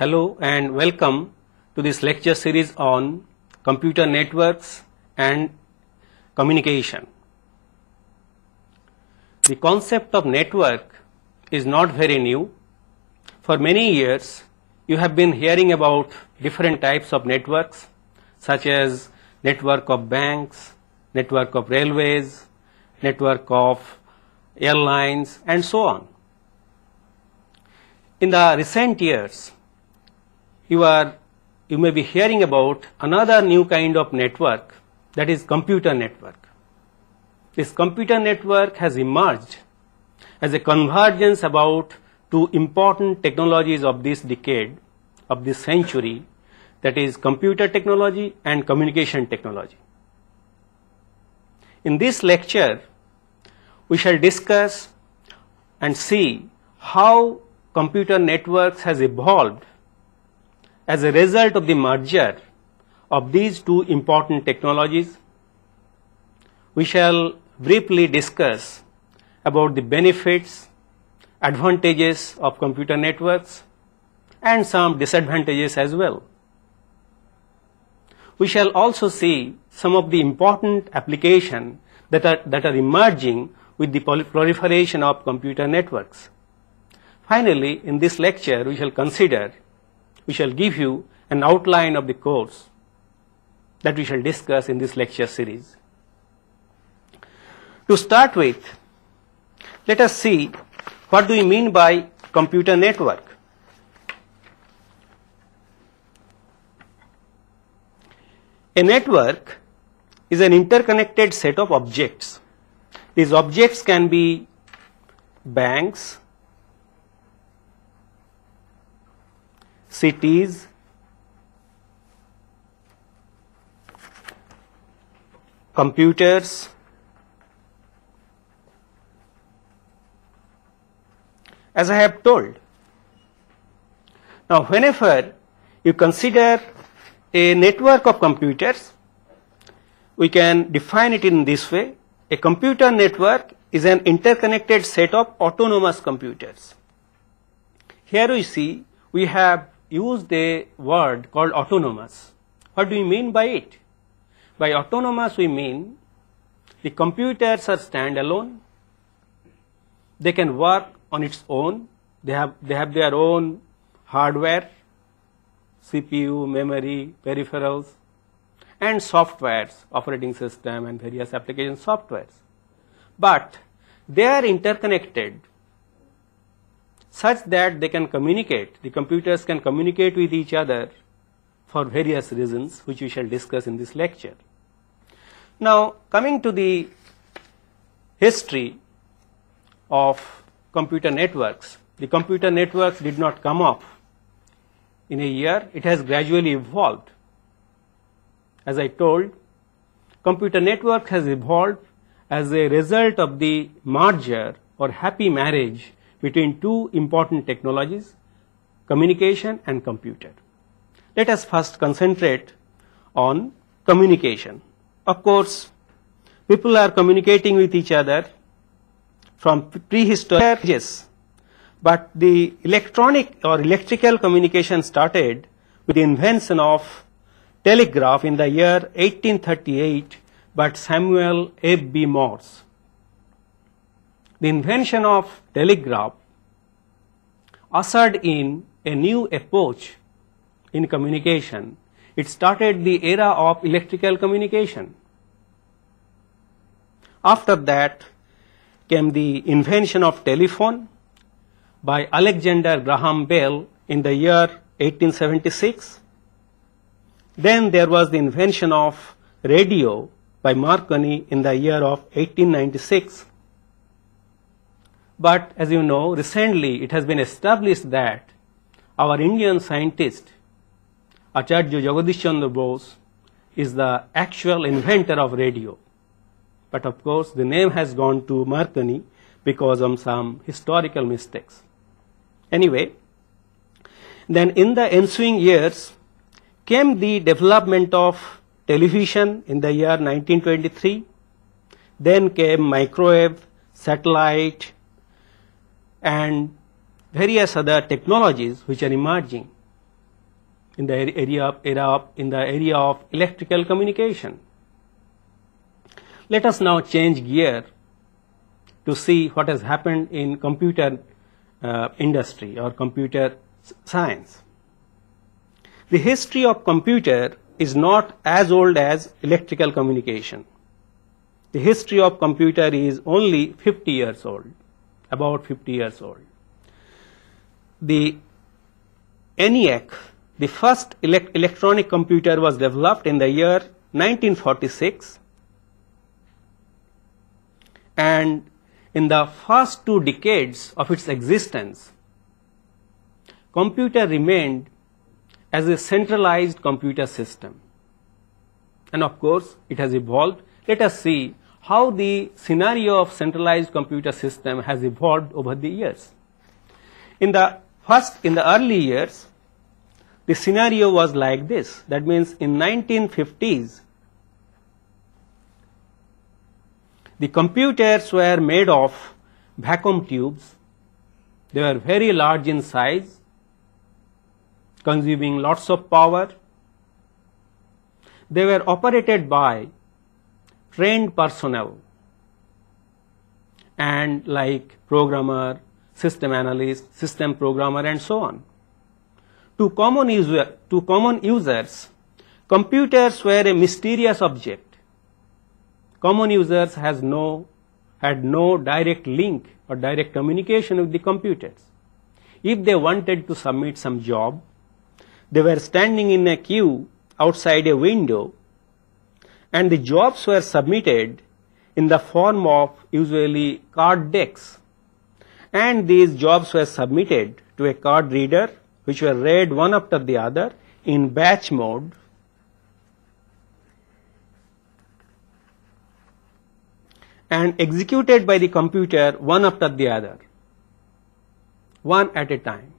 Hello and welcome to this lecture series on computer networks and communication. The concept of network is not very new. For many years, you have been hearing about different types of networks such as network of banks, network of railways, network of airlines and so on. In the recent years, you may be hearing about another new kind of network, that is computer network. This computer network has emerged as a convergence about two important technologies of this decade, of this century, that is computer technology and communication technology. In this lecture, we shall discuss and see how computer networks has evolved as a result of the merger of these two important technologies. We shall briefly discuss about the benefits, advantages of computer networks and some disadvantages as well. We shall also see some of the important applications that are emerging with the proliferation of computer networks. Finally, in this lecture, we shall give you an outline of the course that we shall discuss in this lecture series. To start with, let us see what do we mean by computer network. A network is an interconnected set of objects. These objects can be banks, cities, computers, as I have told. Now, whenever you consider a network of computers, we can define it in this way. A computer network is an interconnected set of autonomous computers. Here we see we have used a word called autonomous. What do we mean by it? By autonomous we mean the computers are standalone, they can work on its own, they have their own hardware, CPU, memory, peripherals and softwares, operating system and various application softwares. But they are interconnected such that they can communicate, the computers can communicate with each other for various reasons which we shall discuss in this lecture. Now, coming to the history of computer networks, the computer networks did not come up in a year, it has gradually evolved. As I told, computer network has evolved as a result of the merger or happy marriage between two important technologies, communication and computer. Let us first concentrate on communication. Of course, people are communicating with each other from prehistoric ages, but the electronic or electrical communication started with the invention of telegraph in the year 1838 by Samuel F.B. Morse. The invention of telegraph ushered in a new epoch in communication. It started the era of electrical communication. After that came the invention of telephone by Alexander Graham Bell in the year 1876. Then there was the invention of radio by Marconi in the year of 1896. But as you know, recently it has been established that our Indian scientist, Acharya Jagadish Chandra Bose, is the actual inventor of radio. But of course, the name has gone to Marconi because of some historical mistakes. Anyway, then in the ensuing years came the development of television in the year 1923. Then came microwave, satellite, and various other technologies which are emerging. in the area of electrical communication. Let us now change gear to see what has happened in computer industry or computer science. The history of computer is not as old as electrical communication. The history of computer is only 50 years old, about 50 years old. The ENIAC, the first electronic computer, was developed in the year 1946, and in the first 2 decades of its existence, computer remained as a centralized computer system. And of course, it has evolved. Let us see how the scenario of centralized computer system has evolved over the years. In the early years, the scenario was like this. That means in 1950s, the computers were made of vacuum tubes. They were very large in size, consuming lots of power. They were operated by trained personnel and like programmer, system analyst, system programmer, and so on. To common users, computers were a mysterious object. Common users had no direct link or direct communication with the computers. If they wanted to submit some job, they were standing in a queue outside a window, and the jobs were submitted in the form of usually card decks. And these jobs were submitted to a card reader, which were read one after the other in batch mode. And executed by the computer one after the other, one at a time.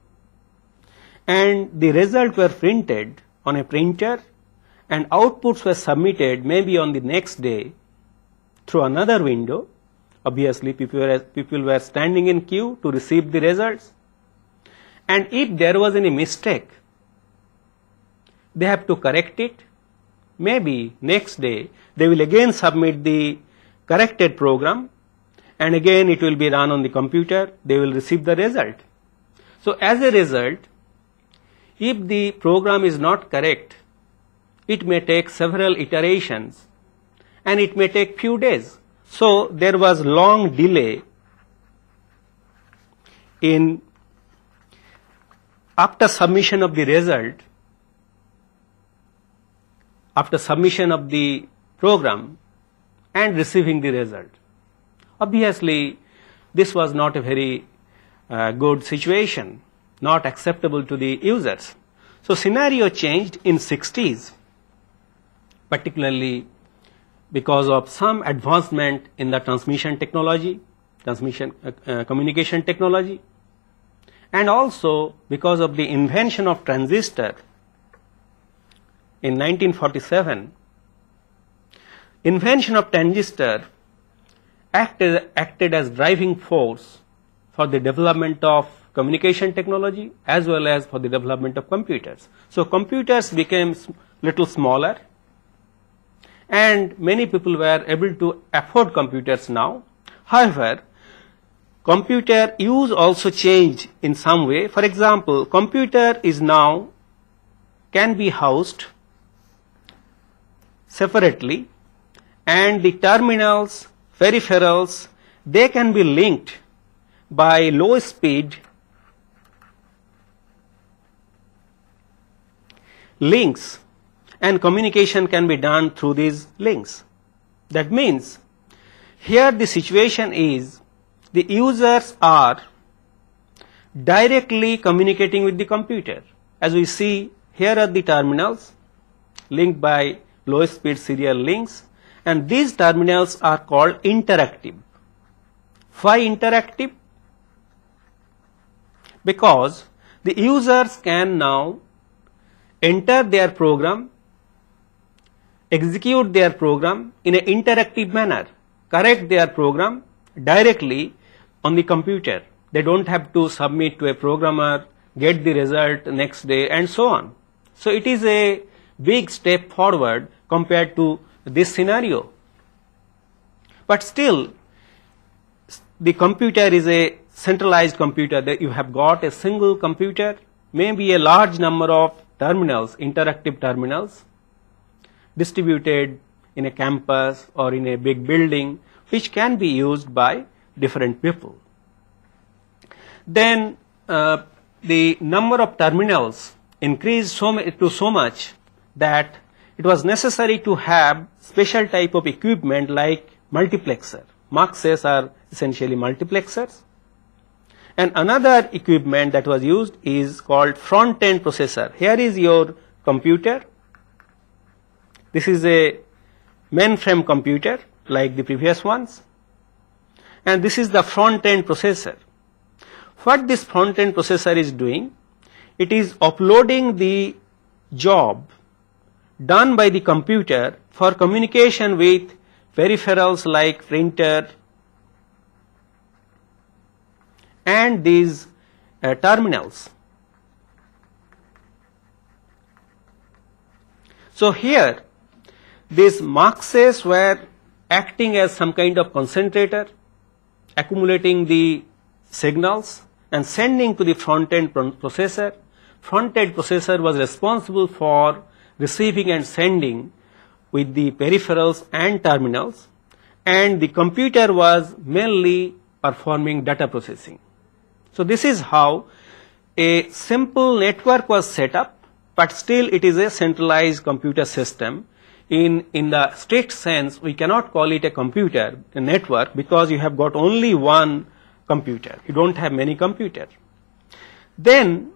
And the results were printed on a printer, and outputs were submitted maybe on the next day through another window. Obviously, people were standing in queue to receive the results. And if there was any mistake, they have to correct it. Maybe next day they will again submit the corrected program, and again it will be run on the computer. They will receive the result. So as a result, if the program is not correct, it may take several iterations, and it may take few days. So there was long delay in after submission of the result, after submission of the program and receiving the result. Obviously, this was not a very good situation, not acceptable to the users. So scenario changed in 60s, particularly because of some advancement in the transmission technology, communication technology, and also because of the invention of transistor in 1947. Invention of transistor acted as driving force for the development of communication technology as well as for the development of computers. So computers became little smaller, and many people were able to afford computers now. However, computer use also changed in some way. For example, computer is now can be housed separately, and the terminals, peripherals, they can be linked by low speed links, and communication can be done through these links. That means here the situation is the users are directly communicating with the computer. As we see, here are the terminals linked by low speed serial links, and these terminals are called interactive. Why interactive? Because the users can now enter their program, execute their program in an interactive manner, correct their program directly on the computer. They don't have to submit to a programmer, get the result next day, and so on. So it is a big step forward compared to this scenario. But still, the computer is a centralized computer. That you have got a single computer, maybe a large number of terminals, interactive terminals, distributed in a campus or in a big building, which can be used by different people. Then the number of terminals increased so much that it was necessary to have special type of equipment like multiplexer. Muxes are essentially multiplexers. And another equipment that was used is called front-end processor. Here is your computer. This is a mainframe computer like the previous ones. And this is the front-end processor. What this front-end processor is doing, it is uploading the job done by the computer for communication with peripherals like printer and these terminals. So here these muxes were acting as some kind of concentrator, accumulating the signals and sending to the front-end processor. Front-end processor was responsible for receiving and sending with the peripherals and terminals, and the computer was mainly performing data processing. So this is how a simple network was set up, but still it is a centralized computer system. In the strict sense, we cannot call it a computer, a network, because you have got only one computer. You don't have many computers. Then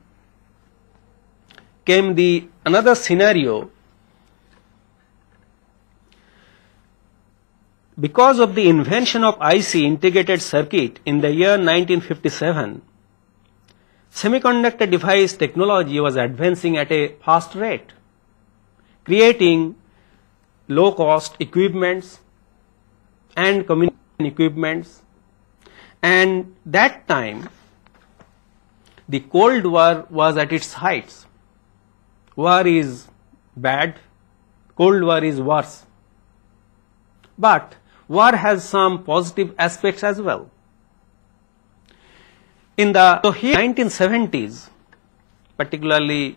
came another scenario. Because of the invention of IC, integrated circuit, in the year 1957, semiconductor device technology was advancing at a fast rate, creating low-cost equipments and communication equipments. And that time, the Cold War was at its heights. War is bad, Cold War is worse. But war has some positive aspects as well. So here 1970s, particularly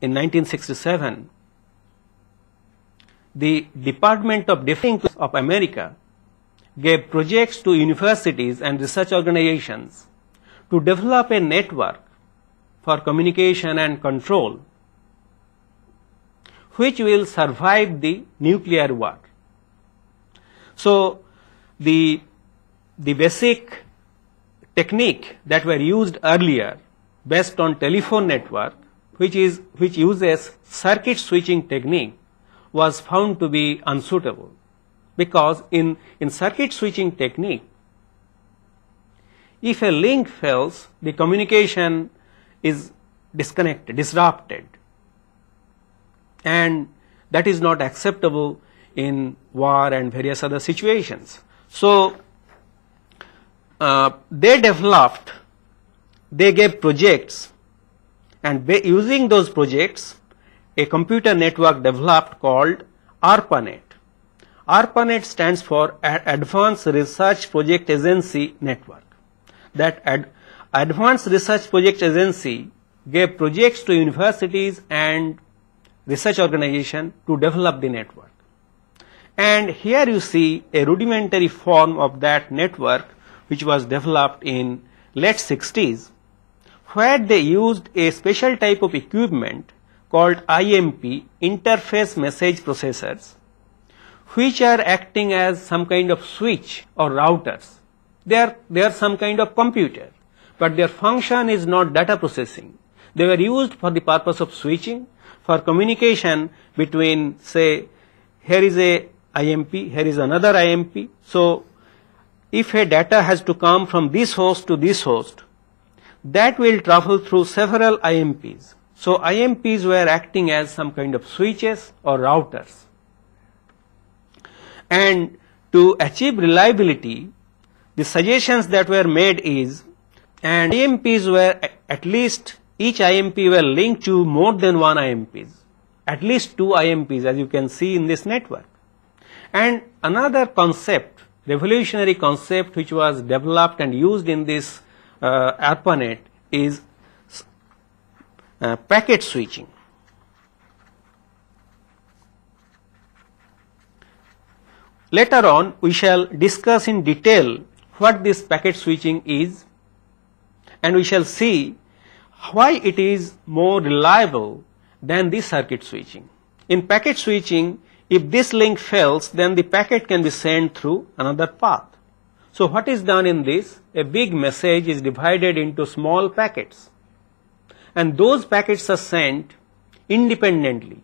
in 1967, the Department of Defense of America gave projects to universities and research organizations to develop a network for communication and control which will survive the nuclear war. So the basic technique that were used earlier based on telephone network, which uses circuit switching technique, was found to be unsuitable, because in circuit switching technique, if a link fails, the communication is disrupted, and that is not acceptable in war and various other situations. So they gave projects, and using those projects, a computer network developed called ARPANET. ARPANET stands for Advanced Research Project Agency Network. That Advanced Research Project Agency gave projects to universities and research organizations to develop the network. And here you see a rudimentary form of that network, which was developed in late 60s, where they used a special type of equipment called IMP, interface message processors, which are acting as some kind of switch or routers. They are some kind of computer, but their function is not data processing. They were used for the purpose of switching, for communication between, say, here is a IMP, here is another IMP. So if a data has to come from this host to this host, that will travel through several IMPs. So IMPs were acting as some kind of switches or routers. And to achieve reliability, the suggestions that were made is, and IMPs were at least each IMP were linked to more than one IMPs, at least 2 IMPs, as you can see in this network. And another concept, revolutionary concept, which was developed and used in this ARPANET is packet switching. Later on we shall discuss in detail what this packet switching is, and we shall see why it is more reliable than the circuit switching. In packet switching, if this link fails, then the packet can be sent through another path. So what is done in this? A big message is divided into small packets, and those packets are sent independently.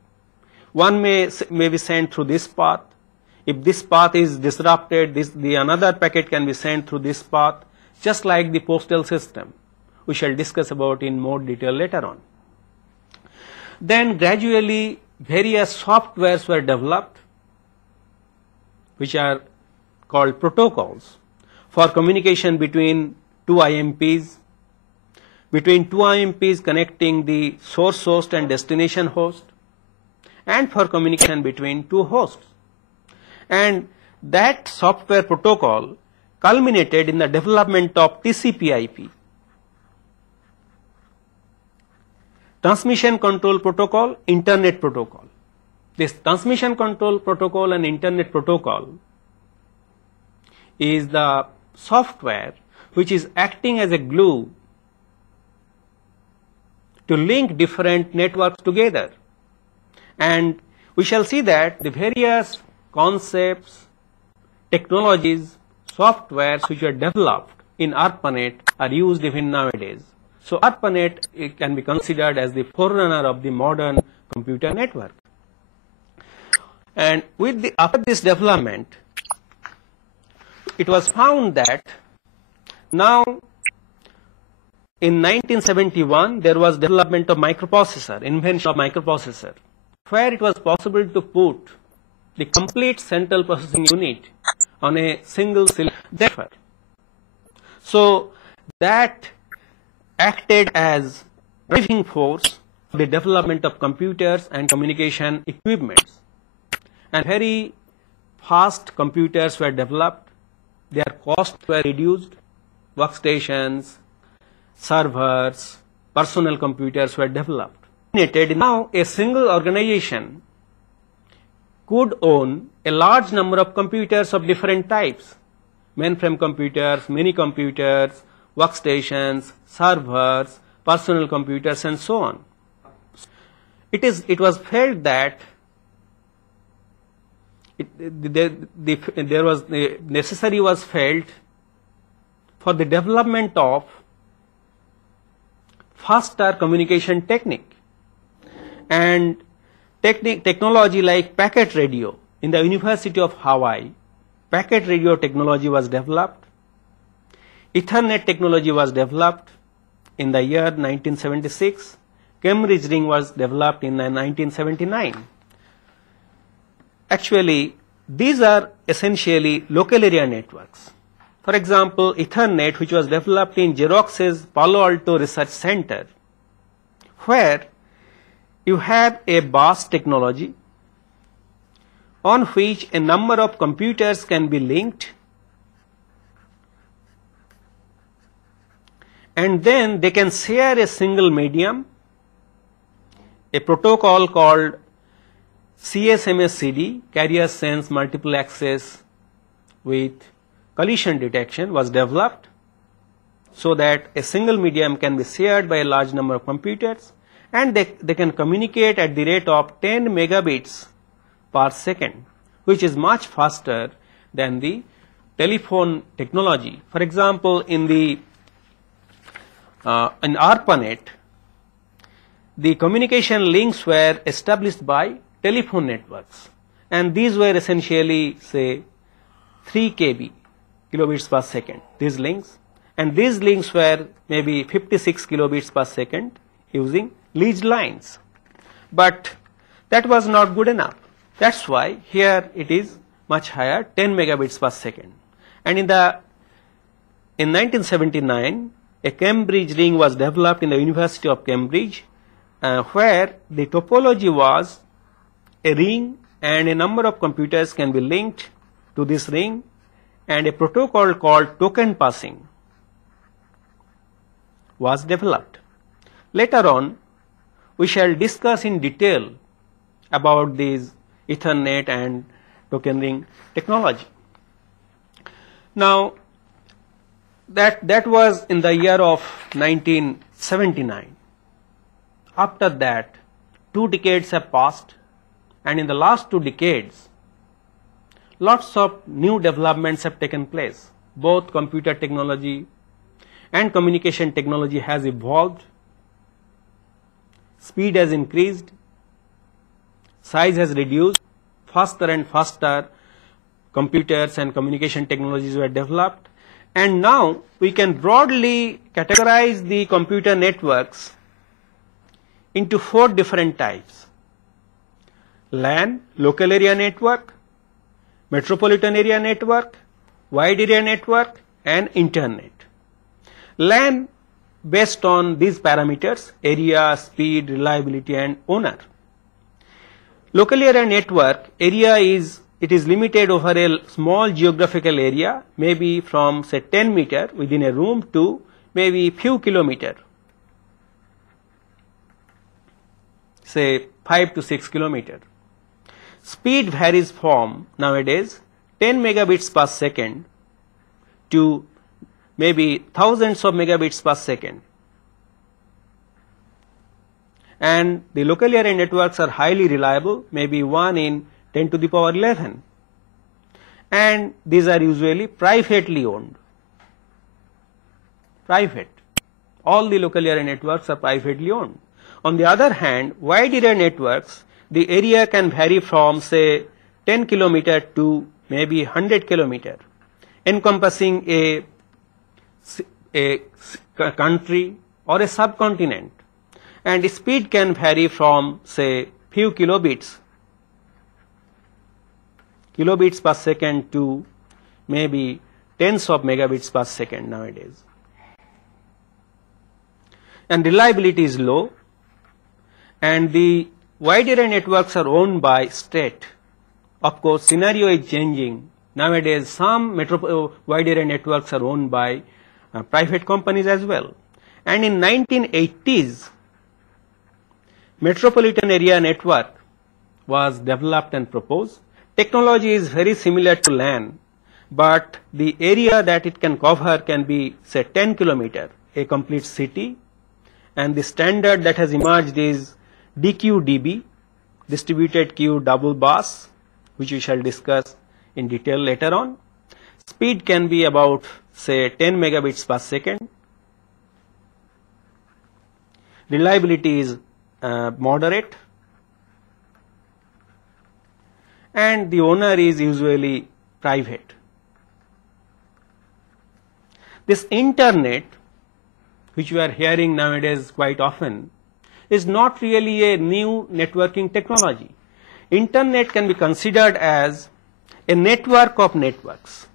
One may be sent through this path. If this path is disrupted, the another packet can be sent through this path, just like the postal system. We shall discuss about in more detail later on. Then gradually various softwares were developed, which are called protocols, for communication between 2 IMPs, between 2 IMPs connecting the source host and destination host, and for communication between 2 hosts. And that software protocol culminated in the development of TCP/IP, Transmission Control Protocol, Internet Protocol. This Transmission Control Protocol and Internet Protocol is the software which is acting as a glue to link different networks together. And we shall see that the various concepts, technologies, softwares which are developed in ARPANET are used even nowadays. So ARPANET can be considered as the forerunner of the modern computer network. And after this development, it was found that now in 1971 there was development of microprocessor, invention of microprocessor, where it was possible to put the complete central processing unit on a single cylinder. So that acted as driving force for the development of computers and communication equipments, and very fast computers were developed, their costs were reduced, workstations, servers, personal computers were developed. Now a single organization could own a large number of computers of different types, mainframe computers, mini computers, workstations, servers, personal computers, and so on. It was felt that the necessary was felt for the development of faster communication technique, and technology like packet radio. In the University of Hawaii, packet radio technology was developed. Ethernet technology was developed in the year 1976. Cambridge ring was developed in 1979. Actually, these are essentially local area networks. For example, Ethernet, which was developed in Xerox's Palo Alto Research Center, where you have a bus technology on which a number of computers can be linked, and then they can share a single medium, a protocol called CSMS-CD, Carrier Sense Multiple Access with Collision Detection, was developed so that a single medium can be shared by a large number of computers, and they can communicate at the rate of 10 megabits per second, which is much faster than the telephone technology. For example, in ARPANET, the communication links were established by telephone networks, and these were essentially, say, 3 kb, kilobits per second, these links, and these links were maybe 56 kilobits per second using leased lines. But that was not good enough. That's why here it is much higher, 10 megabits per second. And in 1979, a Cambridge ring was developed in the University of Cambridge, where the topology was a ring and a number of computers can be linked to this ring, and a protocol called token passing was developed. Later on, we shall discuss in detail about these Ethernet and token ring technology. Now, that was in the year of 1979. After that, 2 decades have passed, and in the last 2 decades, lots of new developments have taken place. Both computer technology and communication technology has evolved, speed has increased, size has reduced, faster and faster computers and communication technologies were developed, and now we can broadly categorize the computer networks into 4 different types: LAN, local area network, metropolitan area network, wide area network, and internet. LAN based on these parameters: area, speed, reliability, and owner. Local area network, area is limited over a small geographical area, maybe from say 10 meter within a room to maybe few kilometer, say 5 to 6 kilometer. Speed varies from nowadays 10 megabits per second to maybe thousands of megabits per second. And the local area networks are highly reliable, maybe 1 in 10 to the power 11. And these are usually privately owned. Private. All the local area networks are privately owned. On the other hand, wide area networks, the area can vary from say 10 kilometer to maybe 100 kilometer, encompassing a country or a subcontinent, and speed can vary from say few kilobits per second to maybe tens of megabits per second nowadays. And reliability is low, and the wide area networks are owned by state. Of course, scenario is changing. Nowadays, some wide area networks are owned by private companies as well. And in 1980s, metropolitan area network was developed and proposed. Technology is very similar to LAN, but the area that it can cover can be say 10 kilometer, a complete city, and the standard that has emerged is DQDB, distributed queue double bus, which we shall discuss in detail later on. Speed can be about say 10 megabits per second. Reliability is moderate, and the owner is usually private. This internet, which we are hearing nowadays quite often, is not really a new networking technology. Internet can be considered as a network of networks.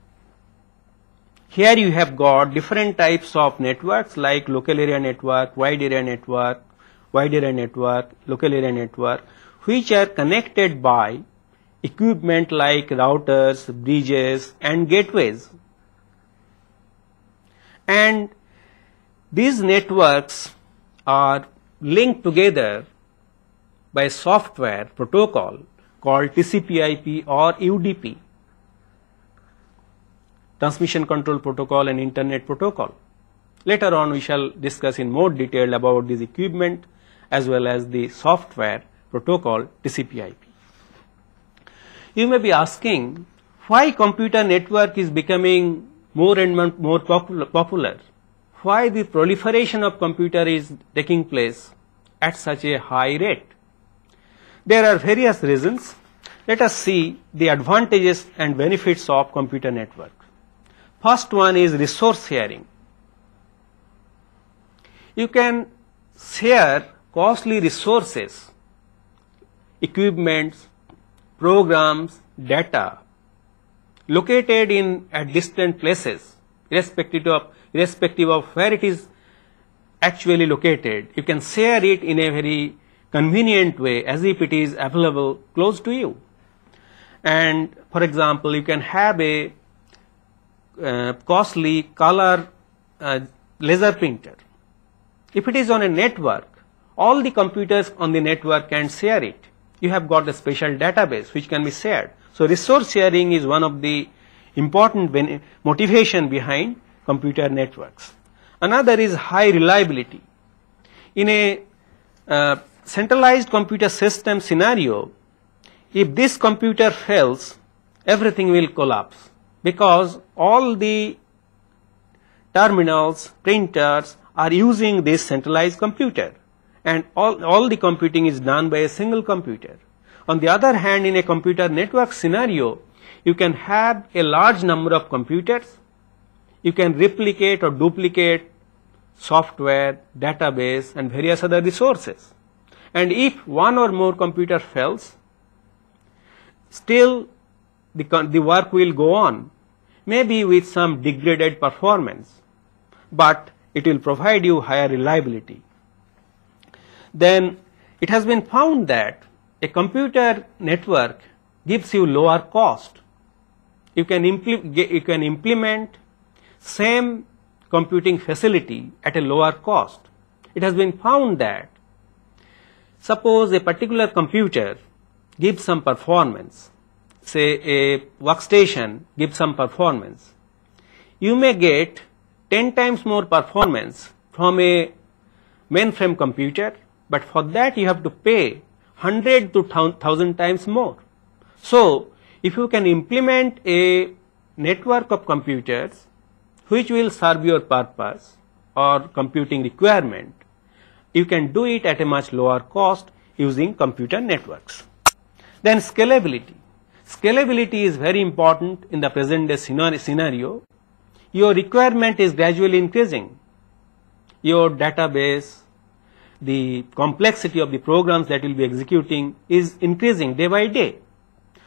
Here you have got different types of networks like local area network, wide area network, local area network, which are connected by equipment like routers, bridges, and gateways. And these networks are linked together by software protocol called TCP/IP or UDP, Transmission Control Protocol and Internet Protocol. Later on we shall discuss in more detail about this equipment as well as the software protocol TCP/IP. You may be asking why computer network is becoming more and more popular. Why the proliferation of computer is taking place at such a high rate? There are various reasons. Let us see the advantages and benefits of computer network. First one is resource sharing. You can share costly resources, equipments, programs, data located at distant places, irrespective of where it is actually located. You can share it in a very convenient way as if it is available close to you. And for example, you can have a costly color laser printer. If it is on a network, all the computers on the network can share it. You have got a special database which can be shared. So resource sharing is one of the important motivation behind computer networks. Another is high reliability. In a centralized computer system scenario, if this computer fails, everything will collapse because all the terminals, printers are using this centralized computer, and all the computing is done by a single computer. On the other hand, in a computer network scenario, you can have a large number of computers. You can replicate or duplicate software, database, and various other resources. And if one or more computer fails, still the work will go on, maybe with some degraded performance, but it will provide you higher reliability. Then it has been found that a computer network gives you lower cost. You can implement same computing facility at a lower cost. It has been found that suppose a particular computer gives some performance, say a workstation gives some performance, you may get 10 times more performance from a mainframe computer, but for that you have to pay 100 to 1000 times more. So if you can implement a network of computers which will serve your purpose or computing requirement, you can do it at a much lower cost using computer networks. Then scalability. Scalability is very important in the present day scenario. Your requirement is gradually increasing. Your database, the complexity of the programs that will be executing is increasing day by day.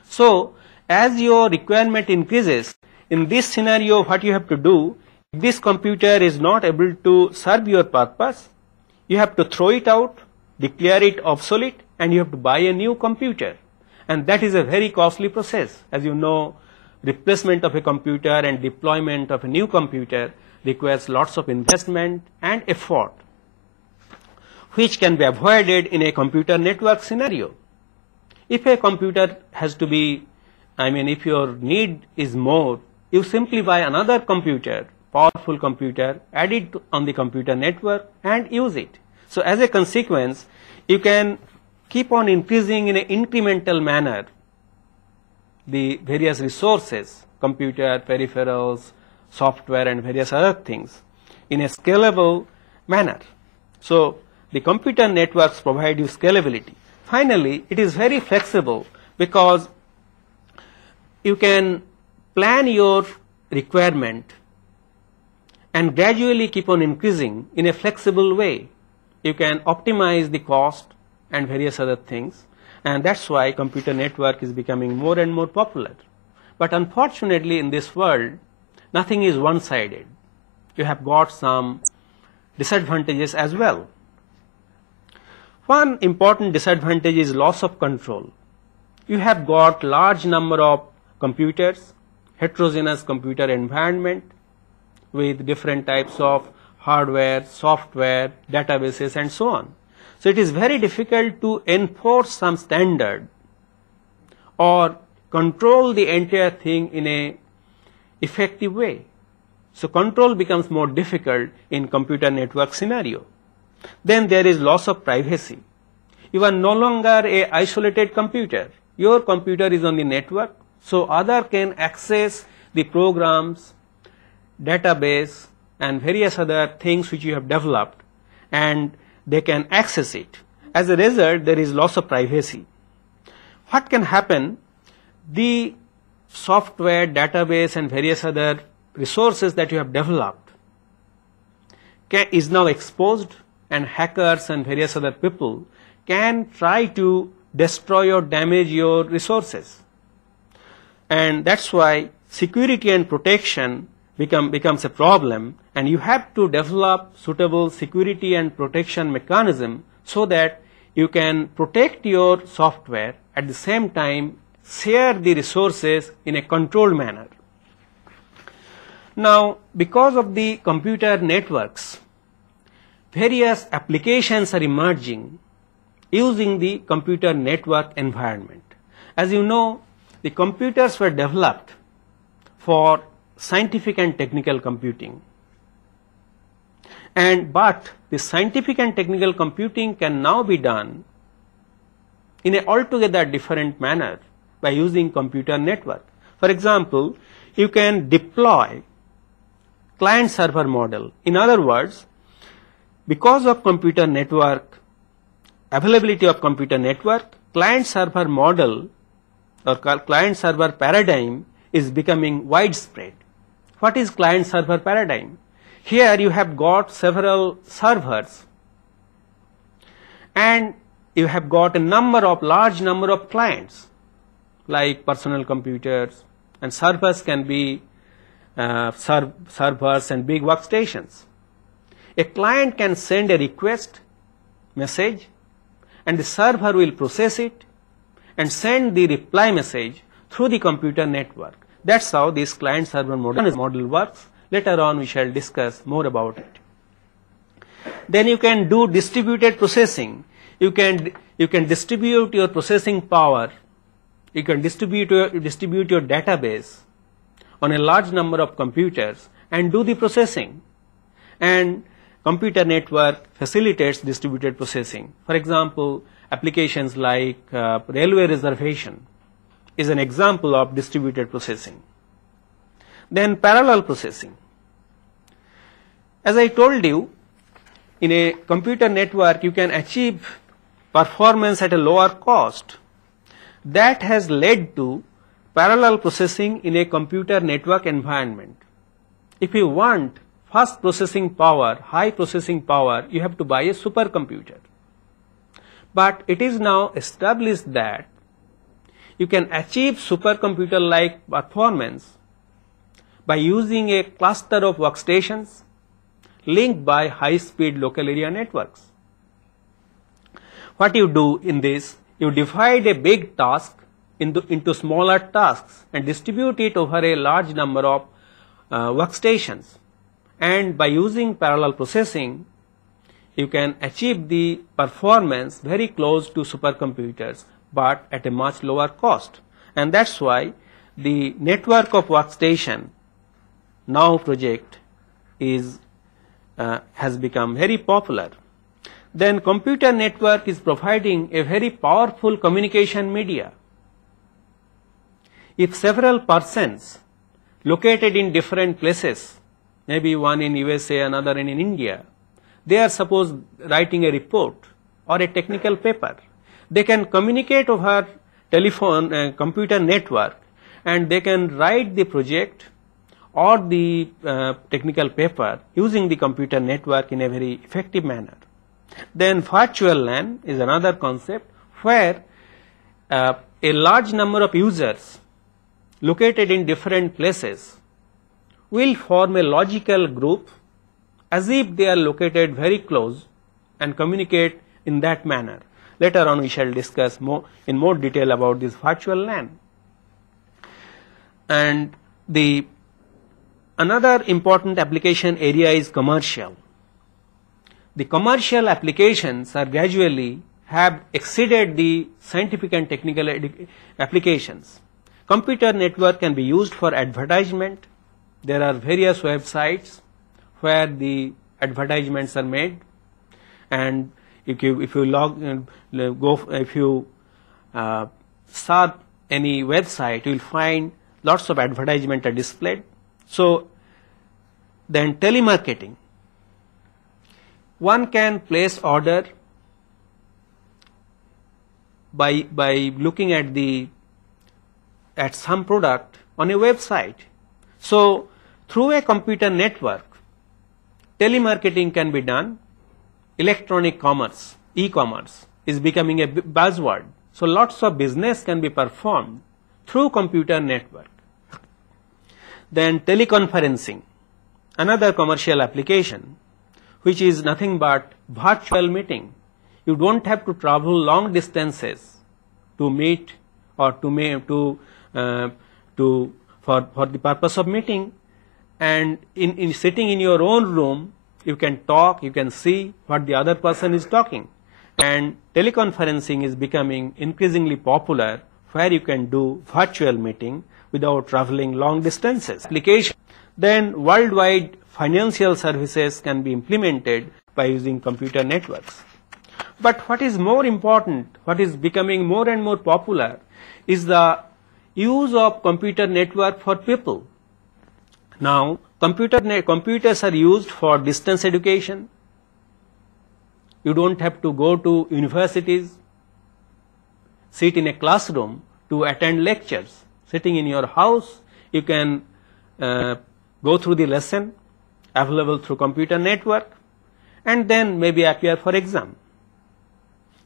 So as your requirement increases, in this scenario what you have to do, if this computer is not able to serve your purpose, you have to throw it out, declare it obsolete, and you have to buy a new computer. And that is a very costly process. As you know, replacement of a computer and deployment of a new computer requires lots of investment and effort, which can be avoided in a computer network scenario. If a computer has to be, if your need is more, you simply buy another computer, powerful computer, add it on the computer network and use it. So as a consequence, you can keep on increasing in an incremental manner the various resources, computer, peripherals, software, and various other things in a scalable manner. So the computer networks provide you scalability. Finally, it is very flexible because you can plan your requirement and gradually keep on increasing in a flexible way. You can optimize the cost and various other things, and that's why computer network is becoming more and more popular. But unfortunately in this world, nothing is one-sided. You have got some disadvantages as well. One important disadvantage is loss of control. You have got large number of computers, heterogeneous computer environment with different types of hardware, software, databases, and so on. So it is very difficult to enforce some standard or control the entire thing in a effective way. So control becomes more difficult in computer network scenario. Then there is loss of privacy. You are no longer a isolated computer. Your computer is on the network, so other can access the programs, database, and various other things which you have developed, and they can access it. As a result, there is loss of privacy. What can happen? The software, database, and various other resources that you have developed is now exposed, and hackers and various other people can try to destroy or damage your resources. And that's why security and protection becomes a problem, and you have to develop suitable security and protection mechanism so that you can protect your software, at the same time share the resources in a controlled manner. Now, because of the computer networks, various applications are emerging using the computer network environment. As you know, the computers were developed for scientific and technical computing, but the scientific and technical computing can now be done in an altogether different manner by using computer network. For example, you can deploy client server model. In other words, because of computer network, availability of computer network, client server model or client server paradigm is becoming widespread. What is client server paradigm? Here you have got several servers and you have got a large number of clients like personal computers, and servers can be servers and big workstations. A client can send a request message and the server will process it and send the reply message through the computer network. That's how this client server model works. Later on we shall discuss more about it. Then you can do distributed processing. You can distribute your processing power. You can distribute your database on a large number of computers and do the processing. And computer network facilitates distributed processing. For example, applications like railway reservation is an example of distributed processing. Then parallel processing. As I told you, in a computer network you can achieve performance at a lower cost. That has led to parallel processing in a computer network environment. If you want fast processing power, high processing power, you have to buy a supercomputer. But it is now established that you can achieve supercomputer-like performance by using a cluster of workstations linked by high-speed local area networks. What you do in this, you divide a big task into smaller tasks and distribute it over a large number of workstations. And by using parallel processing, you can achieve the performance very close to supercomputers, but at a much lower cost. And that's why the network of workstation now project has become very popular. Then computer network is providing a very powerful communication media. If several persons located in different places, maybe one in USA, another in India, they are suppose writing a report or a technical paper, they can communicate over telephone computer network, and they can write the project or the technical paper using the computer network in a very effective manner. Then virtual LAN is another concept where a large number of users located in different places will form a logical group as if they are located very close and communicate in that manner. Later on we shall discuss in more detail about this virtual LAN. And another important application area is commercial. The commercial applications are gradually have exceeded the scientific and technical applications. Computer network can be used for advertisement. There are various websites where the advertisements are made, and if you search any website, you will find lots of advertisements are displayed. So then telemarketing. One can place order by looking at some product on a website. So through a computer network, telemarketing can be done. Electronic commerce, e-commerce is becoming a buzzword. So lots of business can be performed through computer network. Then teleconferencing. another commercial application, which is nothing but virtual meeting. You don't have to travel long distances to meet or for the purpose of meeting, and in sitting in your own room, you can talk, you can see what the other person is talking. And teleconferencing is becoming increasingly popular, where you can do virtual meeting without traveling long distances. Application. Then worldwide financial services can be implemented by using computer networks. But what is more important, what is becoming more and more popular, is the use of computer network for people. Now, computers are used for distance education. You don't have to go to universities, sit in a classroom to attend lectures. Sitting in your house, you can go through the lesson available through computer network, and then maybe appear for exam.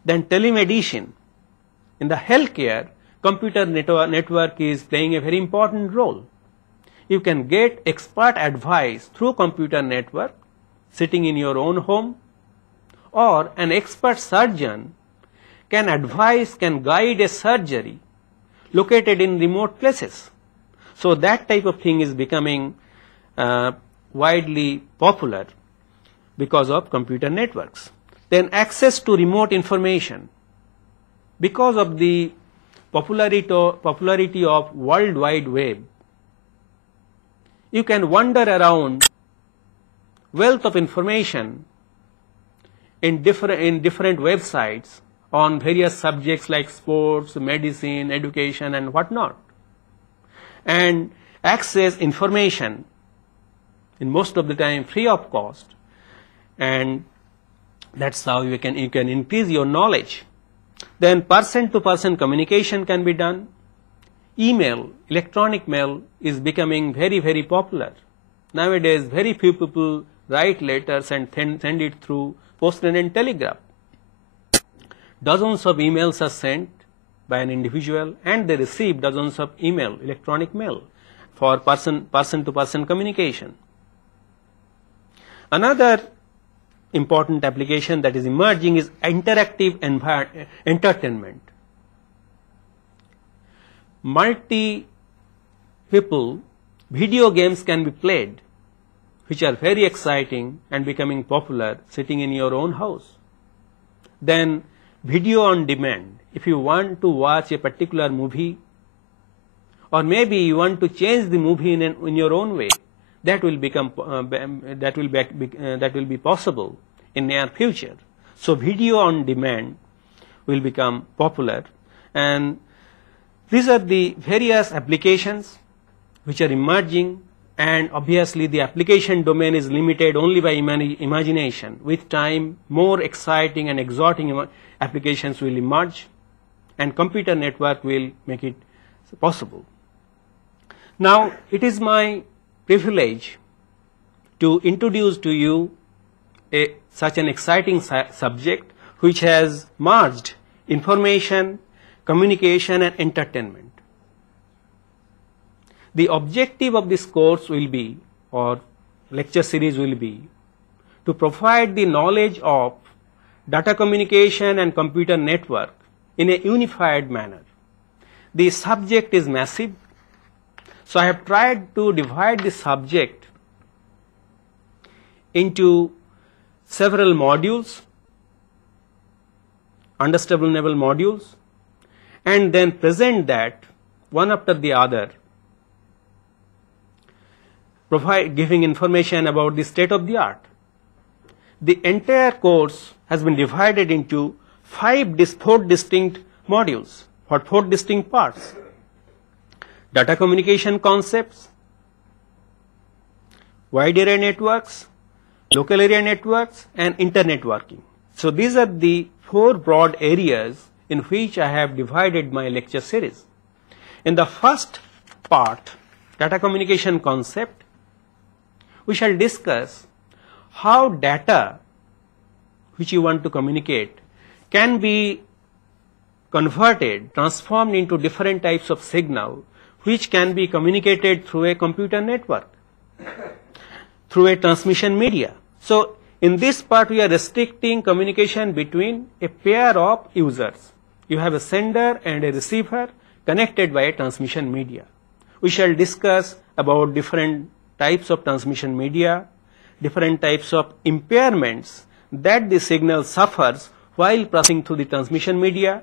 Then telemedicine. In the healthcare, computer network is playing a very important role. You can get expert advice through computer network sitting in your own home, or an expert surgeon can advise, can guide a surgery located in remote places. So that type of thing is becoming widely popular because of computer networks. Then access to remote information. Because of the popularity of World Wide Web, you can wander around wealth of information in different websites on various subjects like sports, medicine, education, and whatnot, and access information in most of the time free of cost, and that's how you can increase your knowledge. Then person-to-person communication can be done. Email, electronic mail is becoming very, very popular. Nowadays, very few people write letters and send it through postal and telegraph. Dozens of emails are sent by an individual, and they receive dozens of email, electronic mail, for person-to-person communication. Another important application that is emerging is interactive entertainment. Multi-people video games can be played, which are very exciting and becoming popular sitting in your own house. Then video on demand. If you want to watch a particular movie, or maybe you want to change the movie in your own way, that will be possible in near future. So video on demand will become popular, and these are the various applications which are emerging, and obviously the application domain is limited only by imagination. With time, more exciting and exotic applications will emerge, and computer network will make it possible. Now, it is my privilege to introduce to you such an exciting subject which has merged information, communication, and entertainment. The objective of this course will be, or lecture series will be, to provide the knowledge of data communication and computer network in a unified manner. The subject is massive, so I have tried to divide the subject into several modules, understandable level modules, and then present that one after the other, giving information about the state of the art. The entire course has been divided into four distinct modules, or 4 distinct parts: data communication concepts, wide area networks, local area networks, and internetworking. So these are the 4 broad areas in which I have divided my lecture series. In the first part, data communication concept, we shall discuss how data which you want to communicate can be converted, transformed into different types of signal which can be communicated through a computer network. through a transmission media. So in this part we are restricting communication between a pair of users. You have a sender and a receiver connected by a transmission media. We shall discuss about different types of transmission media, different types of impairments that the signal suffers while passing through the transmission media,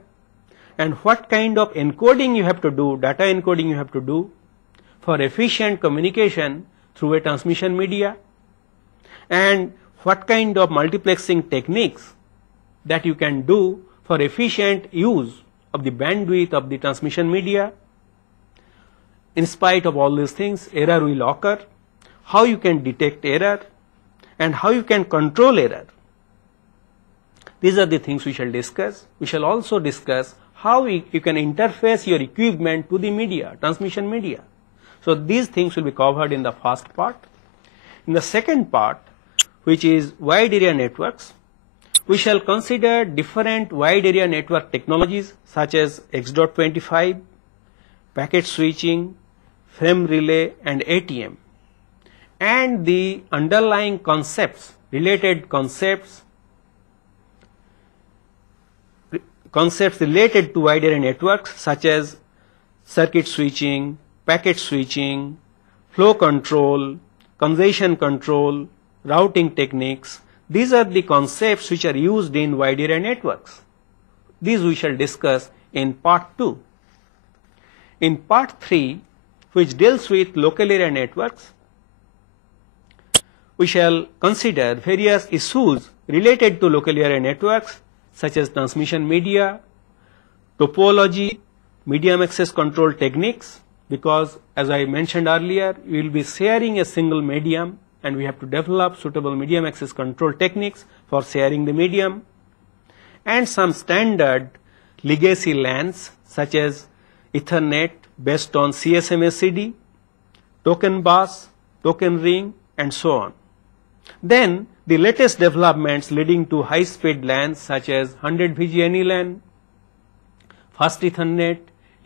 and what kind of encoding you have to do, data encoding you have to do for efficient communication through a transmission media, and what kind of multiplexing techniques that you can do for efficient use of the bandwidth of the transmission media. In spite of all these things, error will occur, how you can detect error, and how you can control error. These are the things we shall discuss. We shall also discuss how you can interface your equipment to the media, transmission media. So these things will be covered in the first part. In the second part, which is wide area networks, we shall consider different wide area network technologies such as X.25, packet switching, frame relay, and ATM, and the underlying concepts, related concepts related to wide area networks such as circuit switching, packet switching, flow control, congestion control, routing techniques. These are the concepts which are used in wide area networks. These we shall discuss in part 2. In part 3, which deals with local area networks, we shall consider various issues related to local area networks such as transmission media, topology, medium access control techniques, because as I mentioned earlier, we will be sharing a single medium and we have to develop suitable medium access control techniques for sharing the medium, and some standard legacy LANs such as Ethernet based on CSMA/CD, token bus, token ring, and so on. Then the latest developments leading to high speed LANs such as 100 VGNE LAN, fast Ethernet,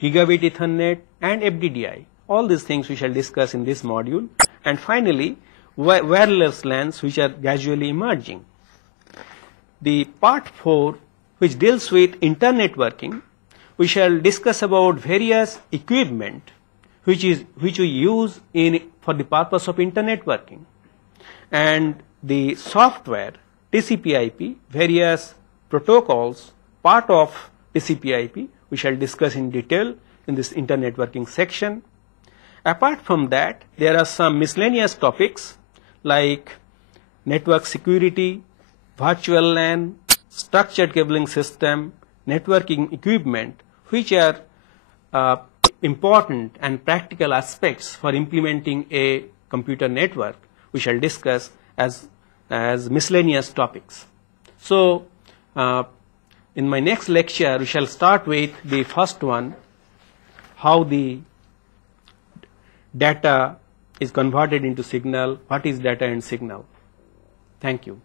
gigabit Ethernet, and FDDI. All these things we shall discuss in this module. And finally, wireless LANs which are gradually emerging. The part 4, which deals with internetworking, we shall discuss about various equipment which we use for the purpose of internetworking, and the software TCP/IP, various protocols part of TCP/IP we shall discuss in detail in this internetworking section. Apart from that, there are some miscellaneous topics like network security, virtual LAN, structured cabling system, networking equipment, which are important and practical aspects for implementing a computer network. We shall discuss as miscellaneous topics. So in my next lecture, we shall start with the first one, how the data is converted into signal, what is data and signal. Thank you.